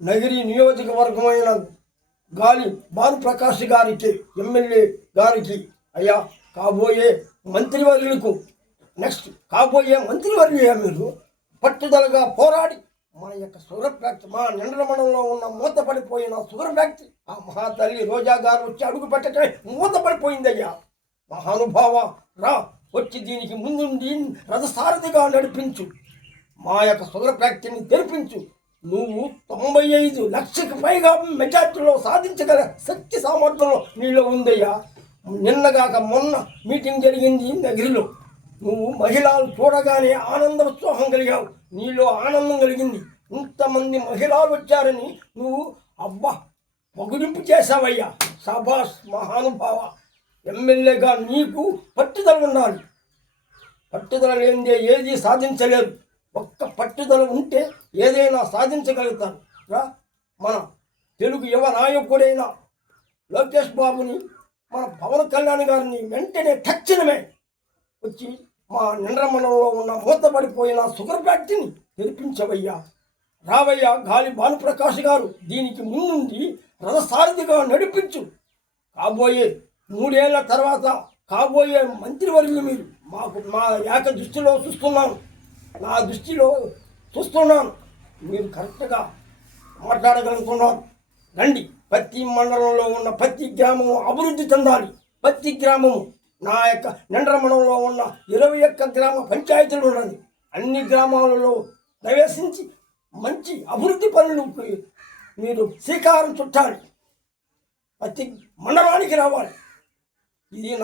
నగిరి నియోజకవర్గమైన గాలి భానుప్రకాష్ గారికి, ఎమ్మెల్యే గారికి, అయ్యా కాబోయే మంత్రివర్యులకు, నెక్స్ట్ కాబోయే మంత్రివర్యులే మీరు పట్టుదలగా పోరాడి మన యొక్క షుగర్ ఫ్యాక్టరీ, మా నిండ్ర మండలంలో ఉన్న మూతపడిపోయిన షుగర్ ఫ్యాక్టరీ ఆ మహాతల్లి రోజా గారు వచ్చి అడుగు పెట్టడమే మూతపడిపోయిందయ్యా. మహానుభావ రా, వచ్చి దీనికి ముందుండి రథసారథిగా నడిపించు, మా యొక్క షుగర్ ఫ్యాక్టరీని తెరిపించు. నువ్వు 95 లక్షలకు పైగా మెజార్టీలో సాధించగల శక్తి సామర్థ్యంలో నీలో ఉందయ్యా. నిన్నగాక మొన్న మీటింగ్ జరిగింది నగిరిలో. నువ్వు మహిళలు చూడగానే ఆనందోత్సాహం కలిగావు, నీలో ఆనందం కలిగింది. ఇంతమంది మహిళలు వచ్చారని నువ్వు అబ్బా పొగిడింపు చేశావయ్యా. శాబాష్ మహానుభావ. ఎమ్మెల్యేగా నీకు పట్టుదల ఉండాలి. పట్టుదల లేనిదే ఏది సాధించలేదు. ఒక్క పట్టుదల ఉంటే ఏదైనా సాధించగలుగుతారు. మన తెలుగు యువ నాయకుడైన లోకేష్ బాబుని, మన పవన్ కళ్యాణ్ గారిని వెంటనే తక్షణమే వచ్చి మా నిండ్ర మండలంలో ఉన్న మూతపడిపోయిన షుగర్ ఫ్యాక్టరీని తెరిపించవయ్యా. రావయ్యా గాలి భానుప్రకాష్ గారు, దీనికి ముందుండి రథసారథిగా నడిపించు. కాబోయే 3 ఏళ్ల తర్వాత కాబోయే మంత్రివర్యులు మీరు. మా ఏక దృష్టిలో చూస్తున్నాను, నా దృష్టిలో చూస్తున్నాను. మీరు కరెక్ట్గా మాట్లాడగలుగుతున్నారు. రండి, ప్రతి మండలంలో ఉన్న ప్రతి గ్రామము అభివృద్ధి చెందాలి. ప్రతి గ్రామము, నా యొక్క నిండ్ర మండలంలో ఉన్న 21 గ్రామ పంచాయతీలు ఉన్నది. అన్ని గ్రామాలలో ప్రవేశించి మంచి అభివృద్ధి పనులకు మీరు శ్రీకారం చుట్టాలి. ప్రతి మండలానికి రావాలి. ఇది